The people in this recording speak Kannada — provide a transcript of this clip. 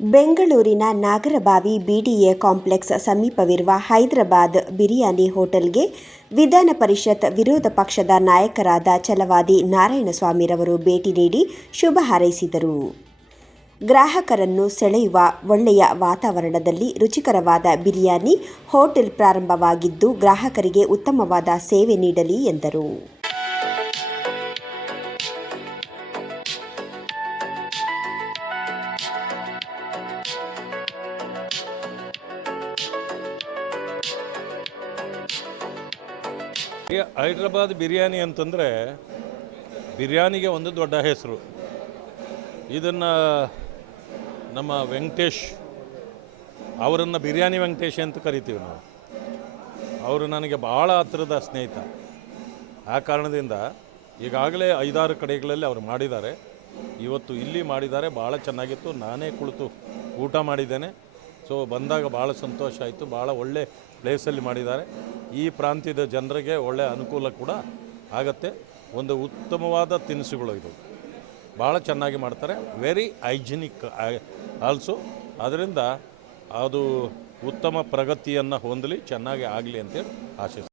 ಬೆಂಗಳೂರಿನ ನಾಗರಬಾವಿ ಬಿಡಿಎ ಕಾಂಪ್ಲೆಕ್ಸ್ ಸಮೀಪವಿರುವ ಹೈದರಾಬಾದ್ ಬಿರಿಯಾನಿ ಹೋಟೆಲ್ಗೆ ವಿಧಾನ ಪರಿಷತ್ ವಿರೋಧ ಪಕ್ಷದ ನಾಯಕರಾದ ಛಲವಾದಿ ನಾರಾಯಣಸ್ವಾಮಿರವರು ಭೇಟಿ ನೀಡಿ ಶುಭ ಹಾರೈಸಿದರು. ಗ್ರಾಹಕರನ್ನು ಸೆಳೆಯುವ ಒಳ್ಳೆಯ ವಾತಾವರಣದಲ್ಲಿ ರುಚಿಕರವಾದ ಬಿರಿಯಾನಿ ಹೋಟೆಲ್ ಪ್ರಾರಂಭವಾಗಿದ್ದು, ಗ್ರಾಹಕರಿಗೆ ಉತ್ತಮವಾದ ಸೇವೆ ನೀಡಲಿ ಎಂದರು. ಹೈದರಾಬಾದ್ ಬಿರಿಯಾನಿ ಅಂತಂದರೆ ಬಿರಿಯಾನಿಗೆ ಒಂದು ದೊಡ್ಡ ಹೆಸರು. ಇದನ್ನು ನಮ್ಮ ವೆಂಕಟೇಶ್ ಅವರನ್ನು ಬಿರಿಯಾನಿ ವೆಂಕಟೇಶ್ ಅಂತ ಕರಿತೀವಿ ನಾವು. ಅವರು ನನಗೆ ಭಾಳ ಹತ್ತಿರದ ಸ್ನೇಹಿತ. ಆ ಕಾರಣದಿಂದ ಈಗಾಗಲೇ 5-6 ಕಡೆಗಳಲ್ಲಿ ಅವರು ಮಾಡಿದ್ದಾರೆ. ಇವತ್ತು ಇಲ್ಲಿ ಮಾಡಿದ್ದಾರೆ, ಭಾಳ ಚೆನ್ನಾಗಿತ್ತು. ನಾನೇ ಕುಳಿತು ಊಟ ಮಾಡಿದ್ದೇನೆ. ಸೊ ಬಂದಾಗ ಭಾಳ ಸಂತೋಷ ಆಯಿತು. ಭಾಳ ಒಳ್ಳೆ ಪ್ಲೇಸಲ್ಲಿ ಮಾಡಿದ್ದಾರೆ. ಈ ಪ್ರಾಂತ್ಯದ ಜನರಿಗೆ ಒಳ್ಳೆಯ ಅನುಕೂಲ ಕೂಡ ಆಗುತ್ತೆ. ಒಂದು ಉತ್ತಮವಾದ ತಿನಿಸುಗಳು ಇದು, ಭಾಳ ಚೆನ್ನಾಗಿ ಮಾಡ್ತಾರೆ. Very hygienic also. ಅದರಿಂದ ಅದು ಉತ್ತಮ ಪ್ರಗತಿಯನ್ನು ಹೊಂದಲಿ, ಚೆನ್ನಾಗಿ ಆಗಲಿ ಅಂತೇಳಿ ಆಶಿಸ್ತೀನಿ.